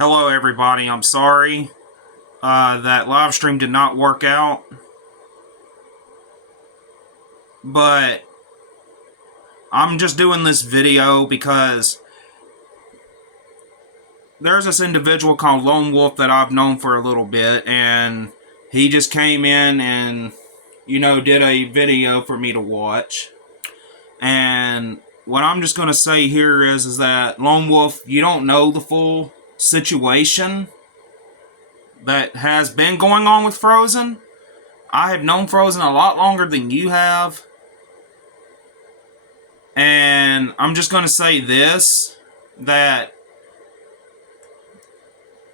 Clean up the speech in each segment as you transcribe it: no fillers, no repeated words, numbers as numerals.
Hello, everybody. I'm sorry that live stream did not work out, but I'm just doing this video because there's this individual called Lone Wolf that I've known for a little bit, and he just came in and, did a video for me to watch. And what I'm just going to say here is that, Lone Wolf, you don't know the full situation that has been going on with Frozen. I have known Frozen a lot longer than you have. And I'm just going to say this, that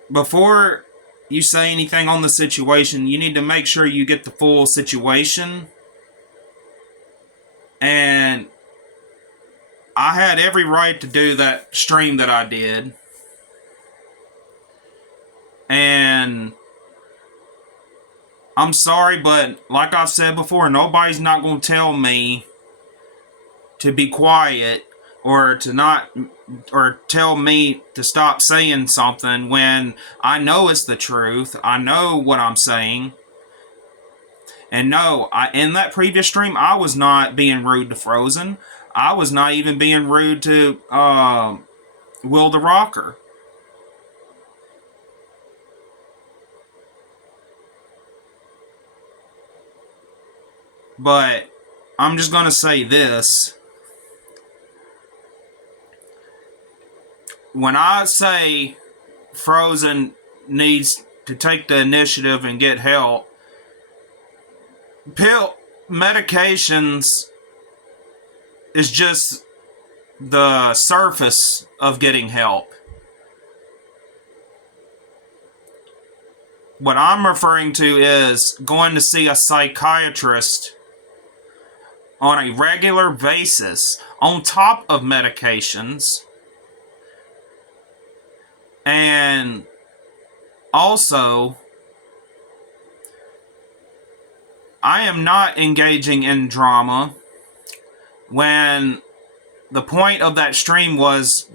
before you say anything on the situation, you need to make sure you get the full situation. And I had every right to do that stream that I did. And I'm sorry, but like I've said before, nobody's not going to tell me to be quiet or to not, or tell me to stop saying something when I know it's the truth. I know what I'm saying. And no, in that previous stream, I was not being rude to Frozen. I was not even being rude to Will the Rocker. But I'm just going to say this. When I say Frozen needs to take the initiative and get help, medications is just the surface of getting help. What I'm referring to is going to see a psychiatrist on a regular basis on top of medications. And also, I am not engaging in drama when the point of that stream was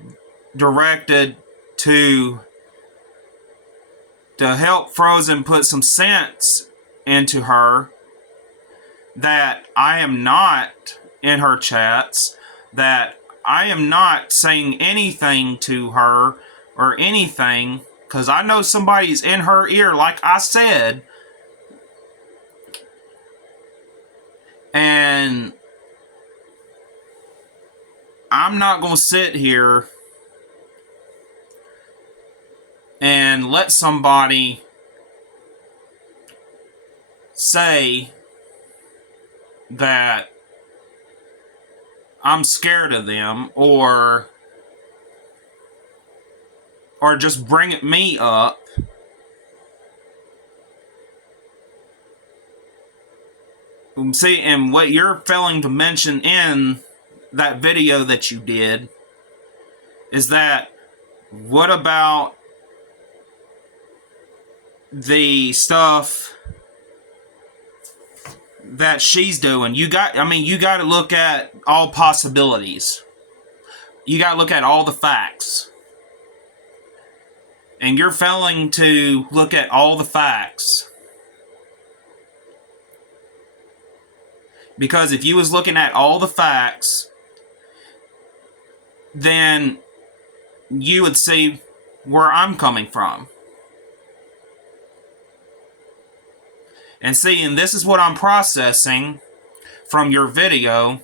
directed to help Frozen put some sense into her, that I am not in her chats, that I am not saying anything to her or anything, because I know somebody's in her ear, like I said. And I'm not going to sit here and let somebody say that I'm scared of them, or just bring me up. See, and what you're failing to mention in that video that you did is that, what about the stuff that she's doing? You got to look at all possibilities. You got to look at all the facts. And you're failing to look at all the facts. Because if you was looking at all the facts, then you would see where I'm coming from. And see, and this is what I'm processing from your video.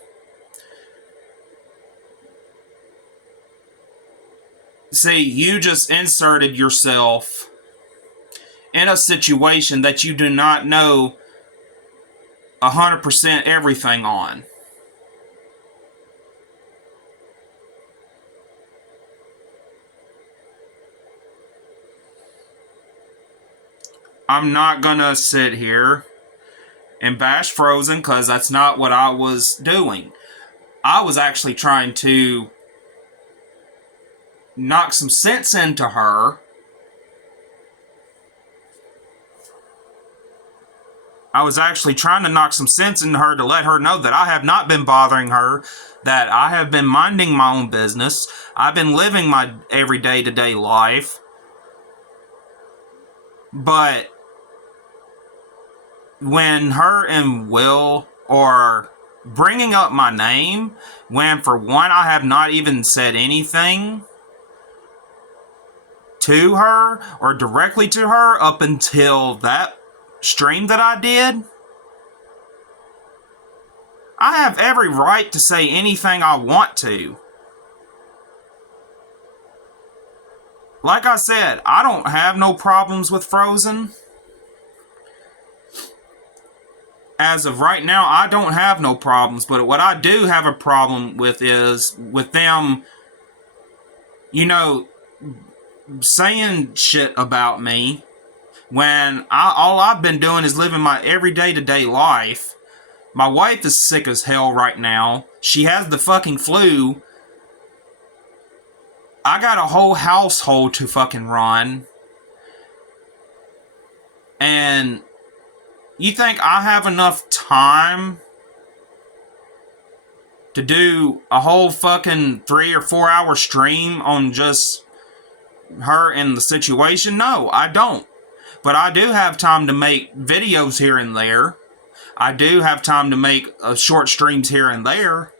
See, you just inserted yourself in a situation that you do not know 100% everything on. I'm not gonna sit here and bash Frozen, because that's not what I was doing. I was actually trying to knock some sense into her. I was actually trying to knock some sense into her to let her know that I have not been bothering her, that I have been minding my own business. I've been living my everyday to day life. But when her and Will are bringing up my name, when for one I have not even said anything to her or directly to her up until that stream that I did, I have every right to say anything I want to. Like I said, I don't have no problems with Frozen. As of right now, I don't have no problems. But what I do have a problem with is with them, you know, saying shit about me when all I've been doing is living my everyday to day life. My wife is sick as hell right now. She has the fucking flu. I got a whole household to fucking run. And you think I have enough time to do a whole fucking 3 or 4 hour stream on just her and the situation? No, I don't. But I do have time to make videos here and there. I do have time to make short streams here and there.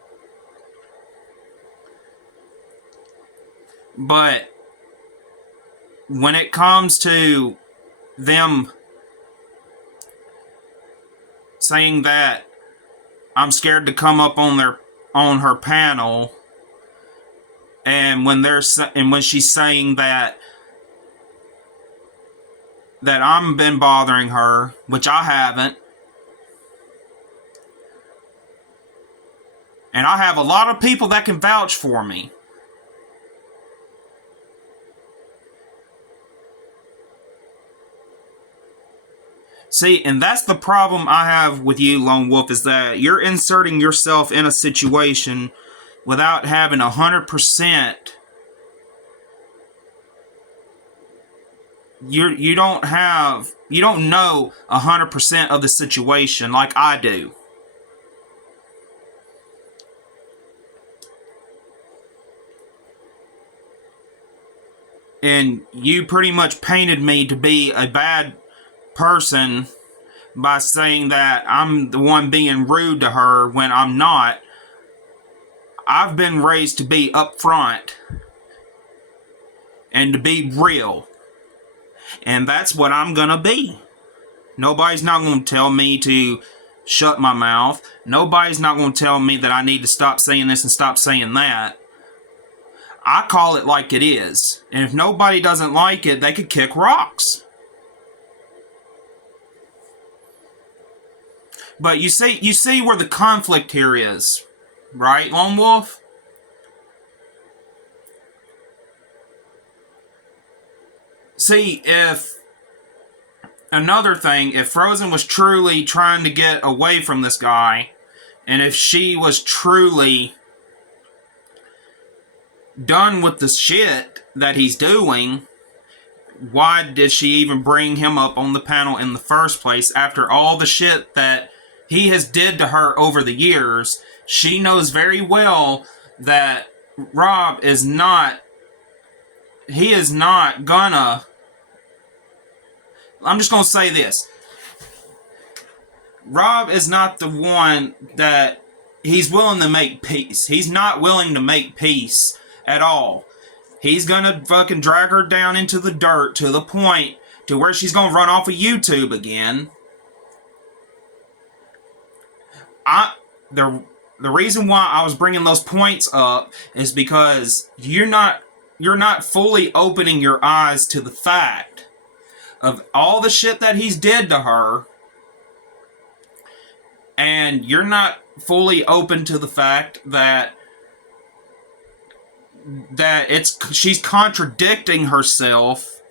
But when it comes to them saying that I'm scared to come up on her panel, and when she's saying that I've been bothering her, which I haven't, and I have a lot of people that can vouch for me. See, and that's the problem I have with you, Lone Wolf, is that you're inserting yourself in a situation without having 100%. You don't know 100% of the situation like I do. And you pretty much painted me to be a bad person by saying that I'm the one being rude to her when I'm not. I've been raised to be upfront and to be real. And that's what I'm gonna be. Nobody's not gonna tell me to shut my mouth. Nobody's not gonna tell me that I need to stop saying this and stop saying that. I call it like it is. And if nobody doesn't like it, they could kick rocks. But you see where the conflict here is, right, Lone Wolf? See, if Frozen was truly trying to get away from this guy, and if she was truly done with the shit that he's doing, why did she even bring him up on the panel in the first place after all the shit that he has did to her over the years? She knows very well that Rob is not gonna... I'm just gonna say this. Rob is not the one that he's willing to make peace. He's not willing to make peace at all. He's gonna fucking drag her down into the dirt to the point to where she's gonna run off of YouTube again. The reason why I was bringing those points up is because you're not fully opening your eyes to the fact of all the shit that he's did to her, and you're not fully open to the fact that she's contradicting herself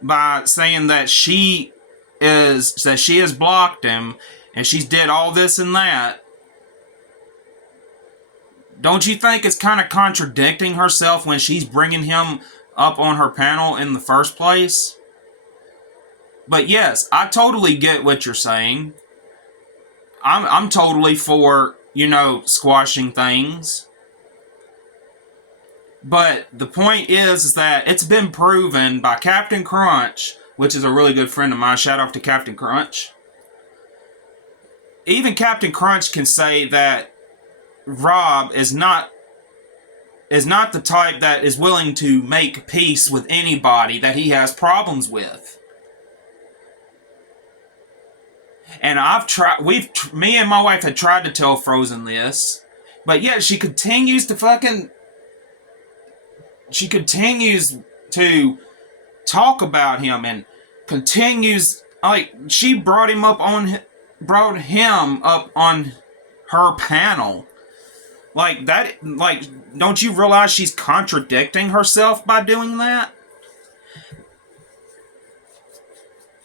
by saying that she has blocked him and she's did all this and that. Don't you think it's kind of contradicting herself when she's bringing him up on her panel in the first place? But yes, I totally get what you're saying. I'm totally for, squashing things. But the point is that it's been proven by Captain Crunch which is a really good friend of mine. Shout out to Captain Crunch. Even Captain Crunch can say that Rob is not the type that is willing to make peace with anybody that he has problems with. And me and my wife had tried to tell Frozen this, but yet she continues to talk about him and continues, like, she brought him up on her panel. Like that, like, don't you realize she's contradicting herself by doing that?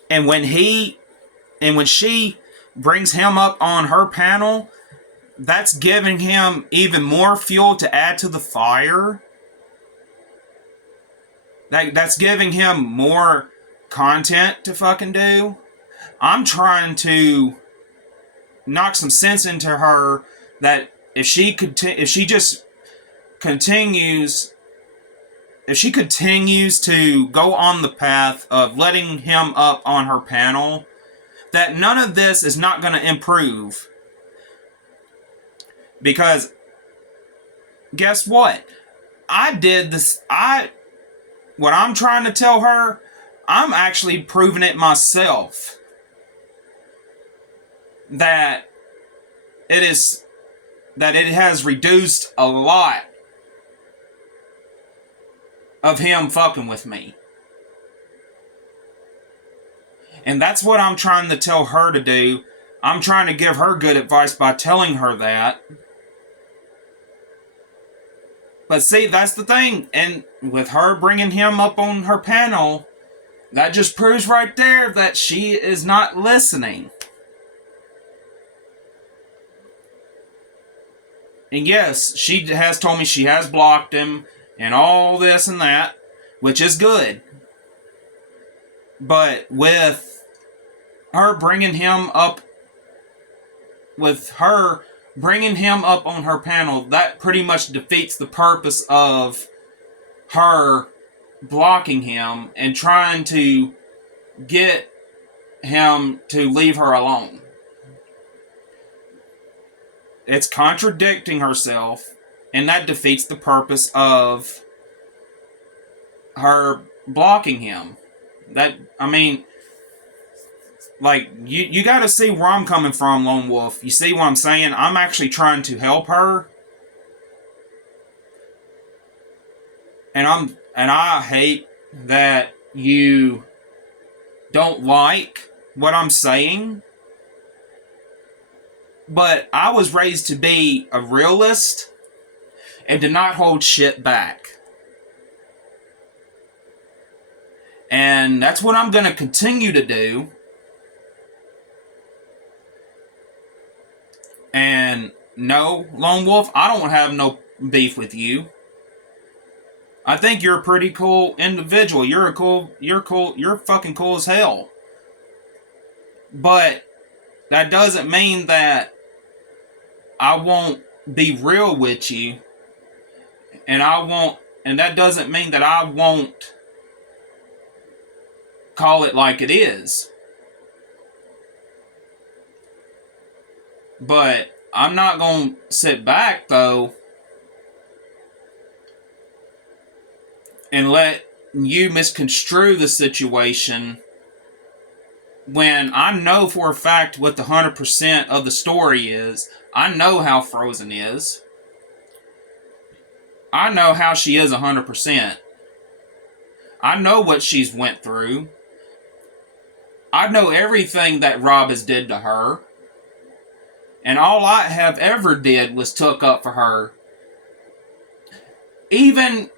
And when she brings him up on her panel, that's giving him even more fuel to add to the fire. That's giving him more content to fucking do. I'm trying to knock some sense into her that if she continues to go on the path of letting him up on her panel, that none of this is not going to improve. Because guess what? What I'm trying to tell her, I'm actually proving it myself. That it has reduced a lot of him fucking with me. And that's what I'm trying to tell her to do. I'm trying to give her good advice by telling her that. But see, that's the thing. And with her bringing him up on her panel, that just proves right there that she is not listening. And yes, she has told me she has blocked him and all this and that, which is good. But with her bringing him up on her panel, that pretty much defeats the purpose of her blocking him and trying to get him to leave her alone. It's contradicting herself, and that defeats the purpose of her blocking him. You gotta see where I'm coming from, Lone Wolf. You see what I'm saying? I'm actually trying to help her. And I hate that you don't like what I'm saying. But I was raised to be a realist and to not hold shit back. And that's what I'm going to continue to do. And no, Lone Wolf, I don't have no beef with you. I think you're a pretty cool individual. You're fucking cool as hell. But that doesn't mean that I won't be real with you. And that doesn't mean that I won't call it like it is. But I'm not going to sit back, though, and let you misconstrue the situation when I know for a fact what the 100% of the story is. I know how Frozen is. I know how she is 100%. I know what she's went through. I know everything that Rob has did to her. And all I have ever did was took up for her. Even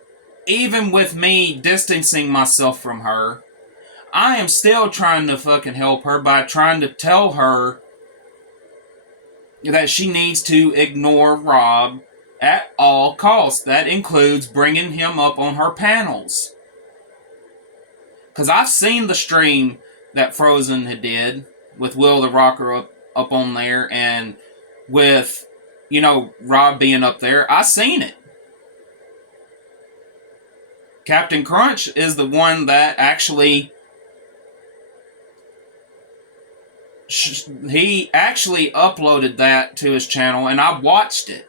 with me distancing myself from her, I am still trying to fucking help her by trying to tell her that she needs to ignore Rob at all costs. That includes bringing him up on her panels. Because I've seen the stream that Frozen had did with Will the Rocker up on there, and with, Rob being up there. I seen it. Captain Crunch is the one that actually he actually uploaded that to his channel, and I watched it.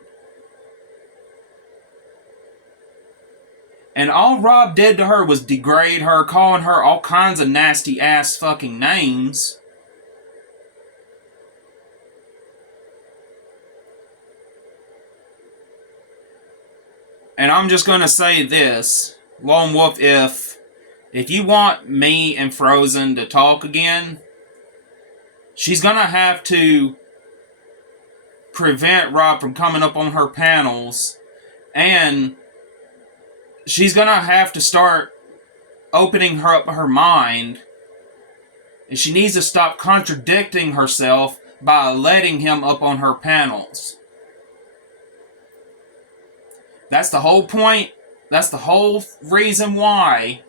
And all Rob did to her was degrade her, calling her all kinds of nasty ass fucking names. And I'm just gonna say this, Lone Wolf, if you want me and Frozen to talk again, she's gonna have to prevent Rob from coming up on her panels, and she's gonna have to start opening her mind, and she needs to stop contradicting herself by letting him up on her panels. That's the whole point. That's the whole reason why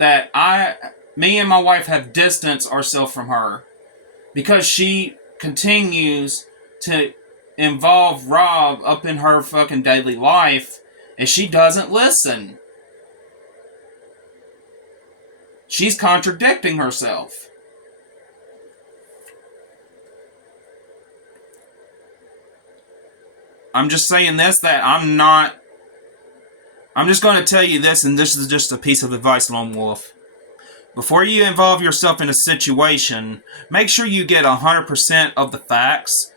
that me and my wife have distanced ourselves from her. Because she continues to involve Rob up in her fucking daily life, and she doesn't listen. She's contradicting herself. I'm just saying this, that I'm just going to tell you this, and this is just a piece of advice, Lone Wolf. Before you involve yourself in a situation, make sure you get 100% of the facts,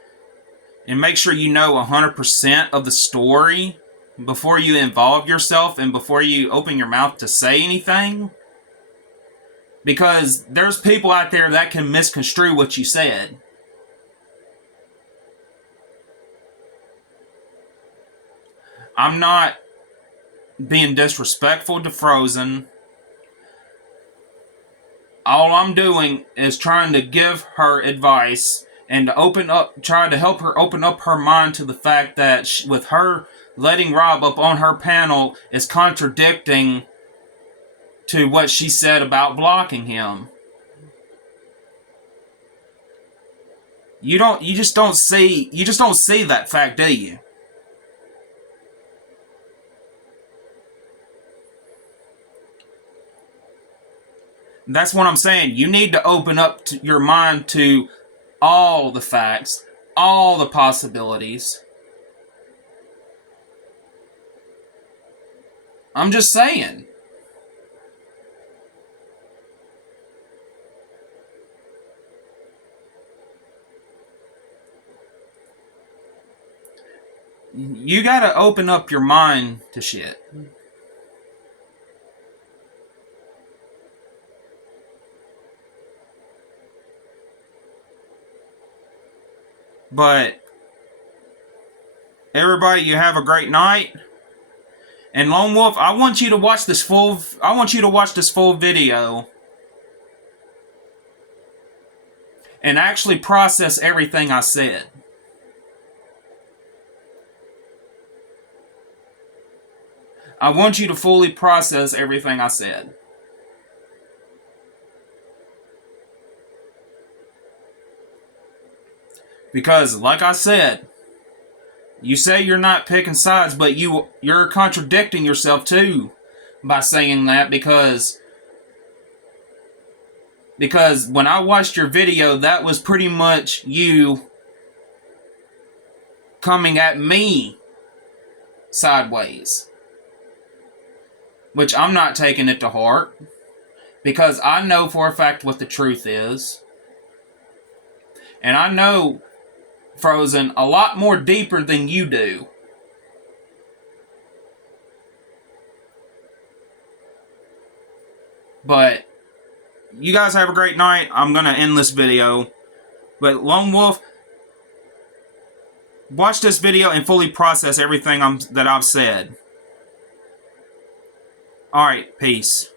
and make sure you know 100% of the story before you involve yourself and before you open your mouth to say anything. Because there's people out there that can misconstrue what you said. I'm not being disrespectful to Frozen. All I'm doing is trying to give her advice and to try to help her open up her mind to the fact that with her letting Rob up on her panel is contradicting to what she said about blocking him. You just don't see that fact, do you? That's what I'm saying. You need to open up your mind to all the facts, all the possibilities. I'm just saying. You gotta open up your mind to shit. But everybody, you have a great night. And Lone Wolf, I want you to watch this full video and actually process everything I said. I want you to fully process everything I said. Because, like I said, you say you're not picking sides, but you're contradicting yourself too by saying that, because when I watched your video, that was pretty much you coming at me sideways. Which I'm not taking it to heart, because I know for a fact what the truth is. And I know Frozen a lot more deeper than you do. But you guys have a great night. I'm going to end this video. But Lone Wolf, watch this video and fully process everything that I've said. Alright, peace.